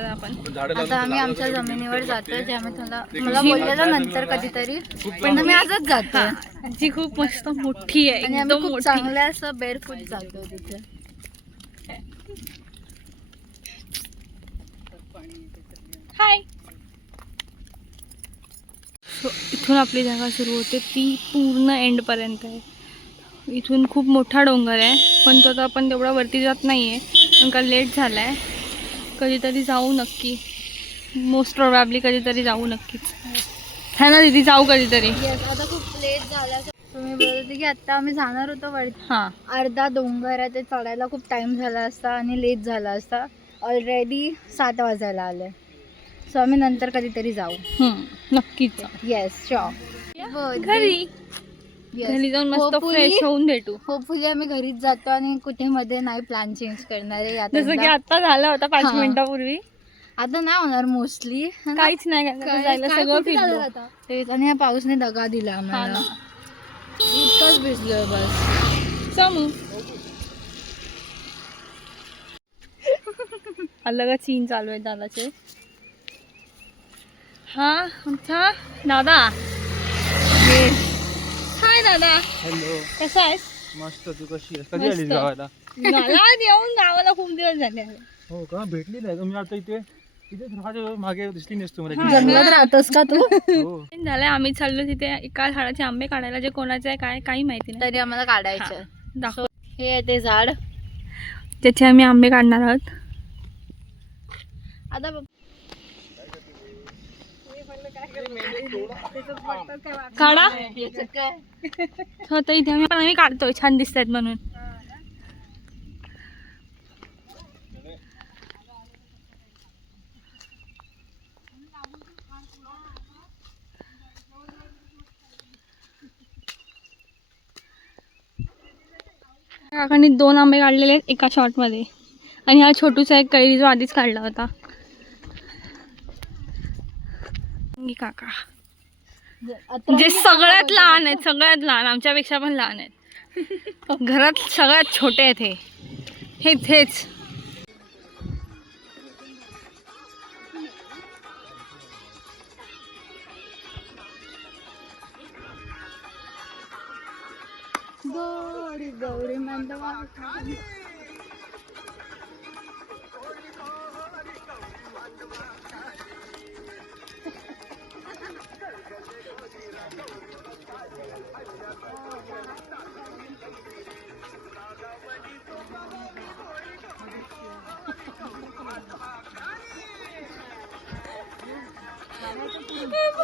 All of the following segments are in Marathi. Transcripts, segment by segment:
तर आपण आता आम्ही आमच्या जमिनीवर जातोय, जे आम्ही मला बोललेलं नंतर कधीतरी, पण आम्ही आजच जातोय. जी खूप मस्त मोठी आहे आणि आम्ही खूप चांगलं असं बेअरफूट जातोय तिथे. हाय. इथून आपली जागा सुरू होते, ती पूर्ण एंड पर्यंत आहे. इथून खूप मोठा डोंगर आहे, पण तो आता आपण तेवढा वरती जात नाही आहे, कारण का लेट झाला आहे. कधीतरी जाऊ नक्की, मोस्ट प्रोबॅबली कधीतरी जाऊ नक्कीच, है ना दीदी? जाऊ कधीतरी. आता खूप लेट झाला. तुम्ही बोलत होते की आता आम्ही जाणार होतो वरती. हां, अर्धा डोंगर आहे, ते चढायला खूप टाइम झाला असता आणि लेट झाला असता. ऑलरेडी 7 वाजायला आले, सो आम्ही नंतर कधीतरी जाऊ. नक्कीच. Yes sure. घरी जाऊन मस्त फ्रेश होऊन भेटू. होपफुली आम्ही घरीच जातो आणि कुठे मध्ये नाही प्लॅन चेंज करणार आहे. जसं की आता झाला होता 5 मिनिटापूर्वी. आता नाही होणार मोस्टली, काहीच नाही जायला, सगळं फिरलो तेच. आणि ह्या पाऊसने दगा दिला आम्हाला, इतकंच भिजलोय बस. समू अलगच सीन चालू आहे दादाचे. हा आमचा दादा. हाय दादा. हॅलो. कसा आहेस? मस्त. तू कशी आहेस? कधी आलीस गावाला? येऊन गावाला खूप दिवस झाले. हो का? भेटली नाही तुम्ही आता इथेच राहते, मागे दिसली नसते मला. जंगलात राहतोस का तू? हो. झालंय आम्ही चाललो तिथे एका झाडाचे आंबे काढायला, जे कोणाचे आहे काय काही माहिती नाही, तरी आम्हाला काढायचं. दाखव. हे आहे ते झाड, त्याचे आम्ही आंबे काढणार आहोत. आता काढा. हो तर इथे आम्ही काढतोय, छान दिसतात म्हणून. काकांनी 2 आंबे काढलेले आहेत एका शॉटमध्ये, आणि हा छोटूसा एक कैरी जो आधीच काढला होता. काका जे सगळ्यात लहान आहेत, सगळ्यात लहान, आमच्यापेक्षा पण लहान आहेत. घरात सगळ्यात छोटे आहेत हेच. गौरी गौरी मंदवा.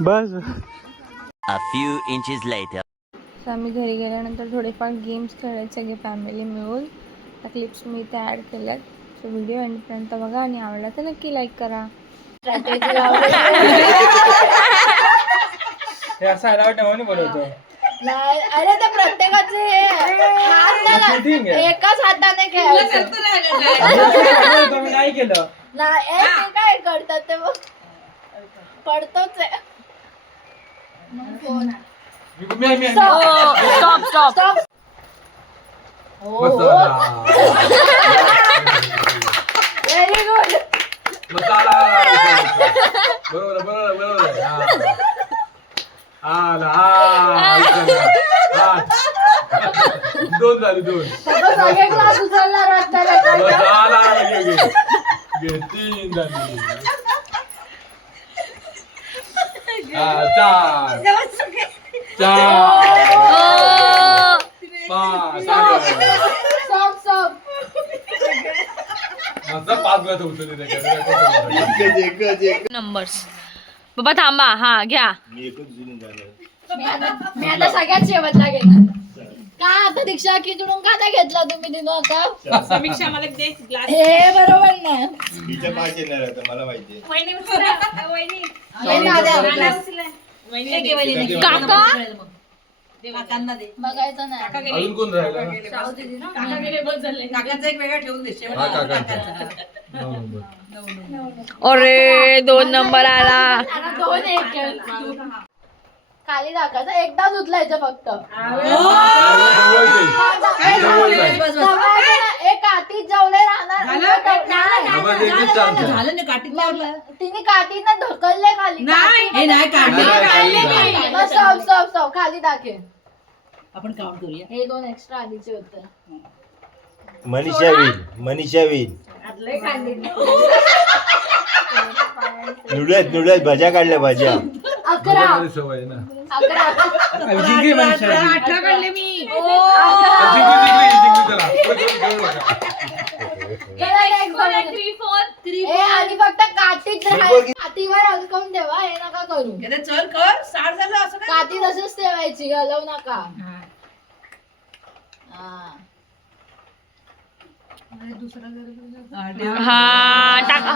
बस. A few inches later. आम्ही घरी गेल्यानंतर थोडेफार गेम्स खेळायचे सगळे फॅमिली मिळून. त्या क्लिप्स मी इथे ॲड केल्यात. सो व्हिडिओ एंडपर्यंत बघा आणि आवडला तर नक्की लाईक करा. हे असं अलाउड म्हणून बोलवतो. अरे ते प्रत्येकाचे एकाच हाताने खेळायचं. नाही केलं नाही, ते काय करतात ते बघ, पडतोच आहे. स्टॉप. Very good. दोन झाली, 2 सगळे क्लास उचलणार वाटतं. 3 झाली. 4 नंबर्स बाबा थांबा. हा घ्या. मी आता सगळ्यात शेवटला घेणार. का आता दीक्षा किचडून का नाही घेतला तुम्ही दिनो आता? समीक्षा मला दे ग्लास. हे बरोबर नाही. मला माहिती. काका बघायचं नाही. अजून कोण राहिला? अरे 2 नंबर आला. 2-1 खाली टाकायचं, एकदाच उचलायचं फक्त. एक हाती जेवढे राहणार झालं ना काठी लावलं तिने काठीनं ढकलले खाली. हे नाही काढले मग stop, खाली टाके. आपण काउंट करूया हे 2 एक्स्ट्रा आधीचे होते. मनीषा विन नुडल्स भाज्या काढल्या भाज्या 11 सवय ना 11 जिंकली मनीषा. 18 काढले मी चला, next बघा. 3, 4, 3, ए, आणि फक्त काठीत राहायचं. काठीवर अडकवून ठेवा, हे नका करू. अरे चल कर 60 झालं असं काय काठी तसंच ठेवायची, हलवू नका. हा. हा टाका.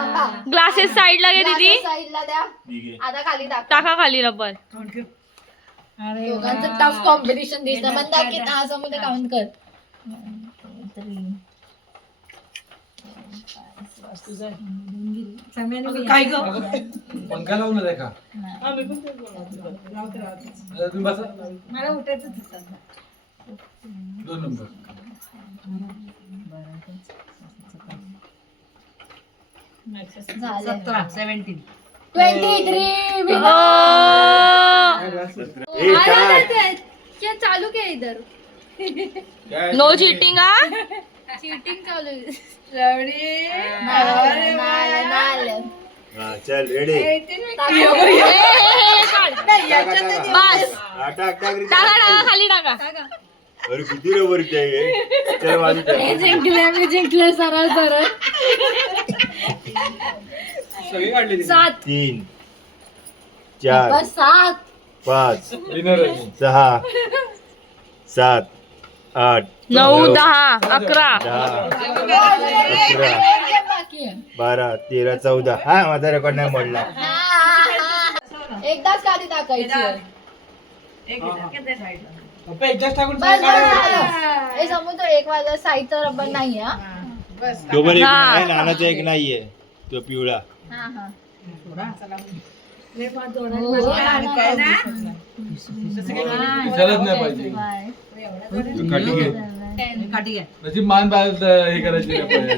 ग्लासेस साईडला घे दीदी. साईडला द्या. आता खाली टाका. टाका खाली रबर. दोघांचं टफ कॉम्पिटिशन दिसतं. बंद की हा समोर काउंट कर. काय ग पंखा लावून आहे का तुम्ही बसा. मला उठायचं 2 नंबर झाले. 17 17 23 क्या चालू क्या इधर नो चीटिंग हा. चीटिंग चालू आहे. चल रेडी बस टाका टाका खाली टाका. अरे किती रबर आहे चल माझी मी जिंकले सरळ सरळ. सगळी काढली 7 3 4 बस 7 5 विनर 6 7 8 9, 10, 11. 11 12 13 14 हा माझा रेकॉर्ड नाही मोडला. एकदाच काढी टाकायची. एकदाच टाकून बस झालं. हे समुद्र 1 वाजता साईडचा रबर नाही हा. तो पण एक आहे नानाचा एक नाहीये तो पिवळा. हा हा. विचारच नाही पाहिजे तू काठी घे. काठी घ्या नशीब मान बाळत हे करायची नाही पाहिजे.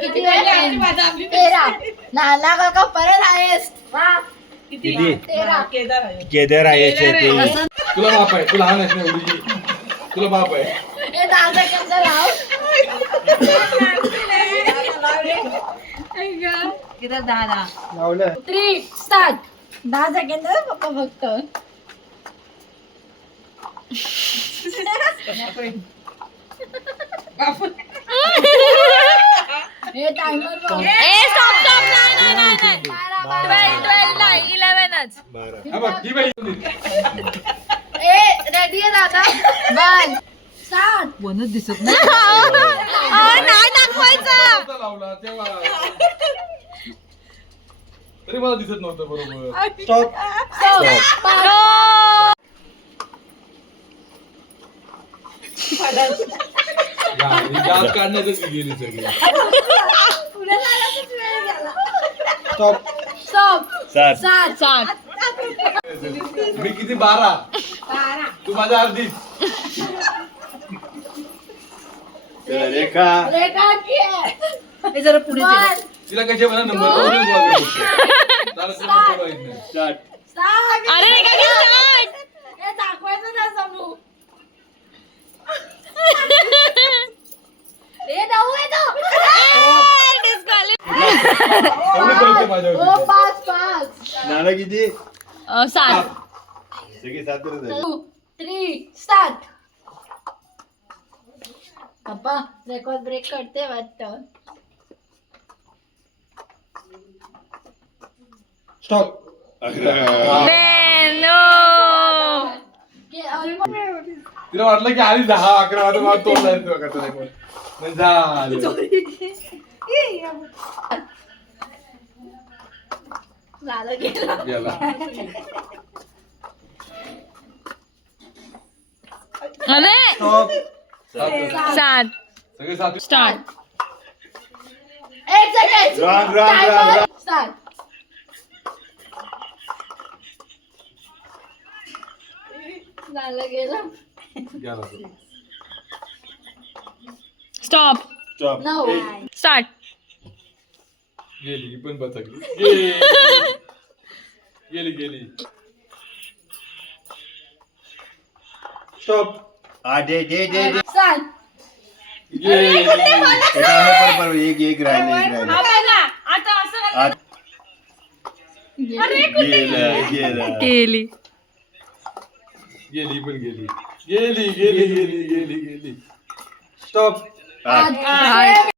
किती वेळ? 13 नाना काका परत आहेस. किती 13 केदार आहे ते तुला बाप आहे तुला हा नाही एवढी तुला बाप आहे. हे 10 सेकंद लाव. किती 10 लावलं 3 स्टार्ट. 10 सेकंद फक्त. हे टाइमर बघ. Stop stop. नाही 12 नाही 11च. 12 हा बघ ही बाई रेडी आहे दादा. One start. वनच दिसत नाही नाही दाखवायचं. नव्हता लावला तेव्हा तरी मला दिसत नव्हतं बरोबर. स्टॉप गाल काढण्यातच गेली सगळी. Stop stop. 7 7 मी किती 12 तू माझ्या अर्धी. रेखा रेखा की आहे. हे जरा पुढे वन तिला कशा मला नंबर स्टार्ट स्टार्ट. अरे नाही का स्टार्ट. हे दाखवायचं ना समू. हे जाऊ आहे तो. ओ 5 नाना किती 7. सगळी 7 झाली. 2 3 स्टार्ट. पप्पा रेकॉर्ड ब्रेक करते वाटतं. स्टॉप. तिला वाटलं की आधी 10 11 वाजता मला तोंड जायचं बघा तुला पण. मग झालं. झालं गेलं. गेला. अरे सात. 7 सगळे 7 स्टार्ट. 1 सेकंड. Wrong start. झालं गेलं. गेला. स्टॉप. Stop 9 start. गेली ही पण बचकली. गेली गेली. स्टॉप. दे दे दे दे. सांग. गेली. बरोबर एक राहिले. आता असं आत. गेलं गेलं. केली. गेली पण गेली. गेली गेली गेली गेली गेली. स्टॉप. आत. आठ.